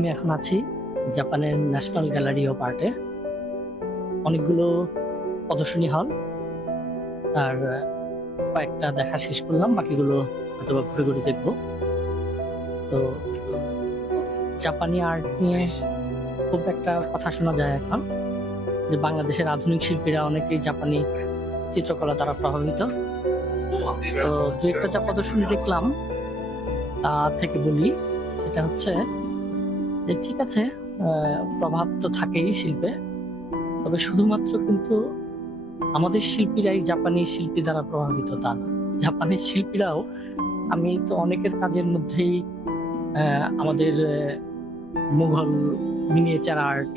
আমি এখন আছি জাপানের ন্যাশনাল গ্যালারি অফ আর্টে। অনেকগুলো প্রদর্শনী হল, আর কয়েকটা দেখা শেষ করলাম, বাকিগুলো হয়তো বা ঘুরে ঘুরে দেখবো। তো জাপানি আর্ট নিয়ে খুব একটা কথা শোনা যায় এখন, যে বাংলাদেশের আধুনিক শিল্পীরা অনেকেই জাপানি চিত্রকলা দ্বারা প্রভাবিত। তো দু একটা যা প্রদর্শনী দেখলাম তা থেকে বলি, সেটা হচ্ছে যে ঠিক আছে, প্রভাব তো থাকেই শিল্পে, তবে শুধুমাত্র কিন্তু আমাদের শিল্পীরাই জাপানি শিল্পী দ্বারা প্রভাবিত তা না। জাপানি শিল্পীরাও, আমি তো অনেকের কাজের মধ্যেই আমাদের মুঘল মিনিয়েচার আর্ট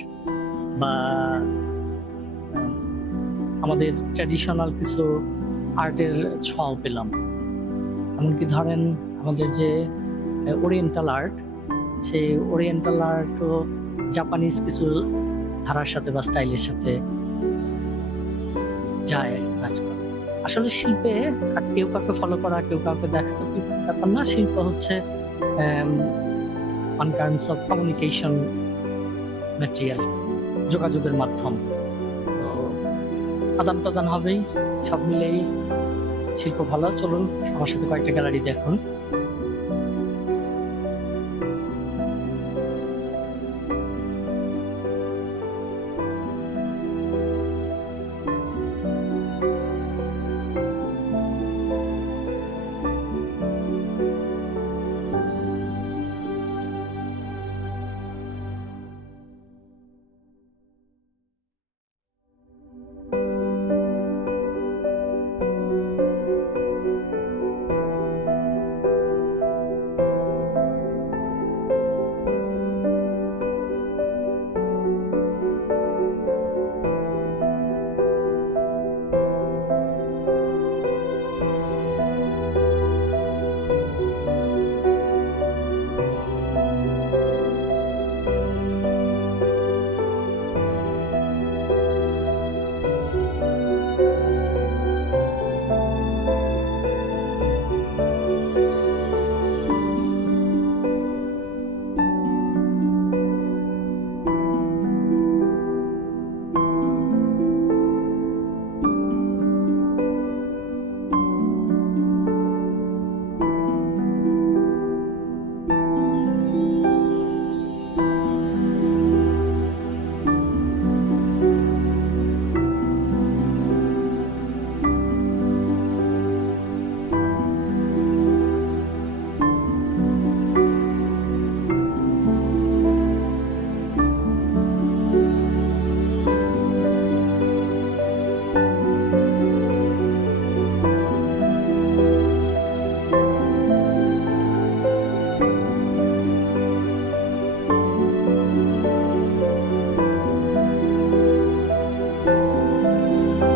বা আমাদের ট্র্যাডিশনাল কিছু আর্টের ছোঁয়াও পেলাম। এমনকি ধরেন আমাদের যে ওরিয়েন্টাল আর্ট, সেই ওরিয়েন্টাল আর্টও জাপানিজ কিছু ধারার সাথে বা স্টাইলের সাথে যায়, কাজ করে। আসলে শিল্পে কেউ কাউকে ফলো করা, কেউ কাউকে দেখা তো ব্যাপার না। শিল্প হচ্ছে on terms of communication material, যোগাযোগের মাধ্যম। তো আদান প্রদান হবেই, সব মিলেই শিল্প ভালো। চলুন আমার সাথে কয়েকটা গ্যালারি দেখুন।